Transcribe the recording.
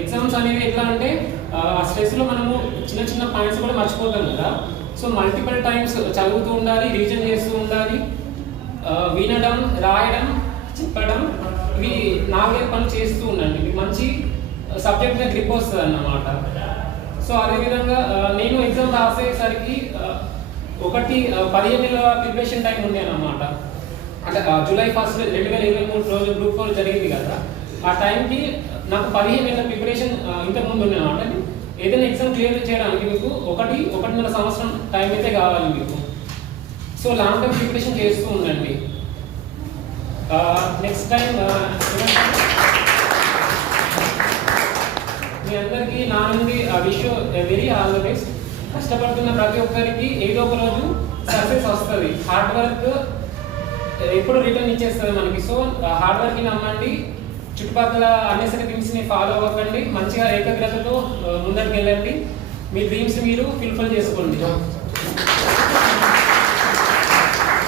Exams అనేవి ఎట్లా అంటే ఆ స్ట్రెస్లో మనము చిన్న చిన్న పాయింట్స్ కూడా మర్చిపోతాం కదా. సో మల్టిపుల్ టైమ్స్ చదువుతూ ఉండాలి, రివిజన్ చేస్తూ ఉండాలి, వినడం, రాయడం, చెప్పడం, ఇవి 4 పనులు చేస్తూ ఉండండి. మీకు మంచి సబ్జెక్ట్ మీద గ్రిప్ వస్తుంది అన్నమాట. సో అదేవిధంగా నేను ఎగ్జామ్ రాసేసరికి 15 నెలల ప్రిపరేషన్ టైం ఉండే అన్నమాట. అంటే జూలై 1 2023 రోజు గ్రూప్ 4 జరిగింది కదా, ఆ టైంకి నాకు 15 నెలల ప్రిపరేషన్ ఇంతకుముందు ఉండే అన్నమాట. ఏదైనా ఎగ్జామ్ క్లియర్ చేయడానికి మీకు 1.5 సంవత్సరం టైం అయితే కావాలి మీకు. సో లాంగ్ టైం ప్రిపరేషన్ చేస్తూ ఉండండి. నెక్స్ట్ టైం మీ అందరికీ నా నుండి wish very all the best. కష్టపడుతున్న ప్రతి ఒక్కరికి ఏదో ఒక రోజు సక్సెస్ వస్తుంది. హార్డ్ వర్క్ ఎప్పుడు రిటర్న్ ఇచ్చేస్తుంది మనకి. సో హార్డ్ వర్క్ని నమ్మండి, చుట్టుపక్కల అన్నెసరీ థింగ్స్ని ఫాలో అవ్వకండి, మంచిగా ఏకాగ్రతతో ముందరికి వెళ్ళండి, మీ డ్రీమ్స్ మీరు ఫుల్ఫిల్ చేసుకోండి.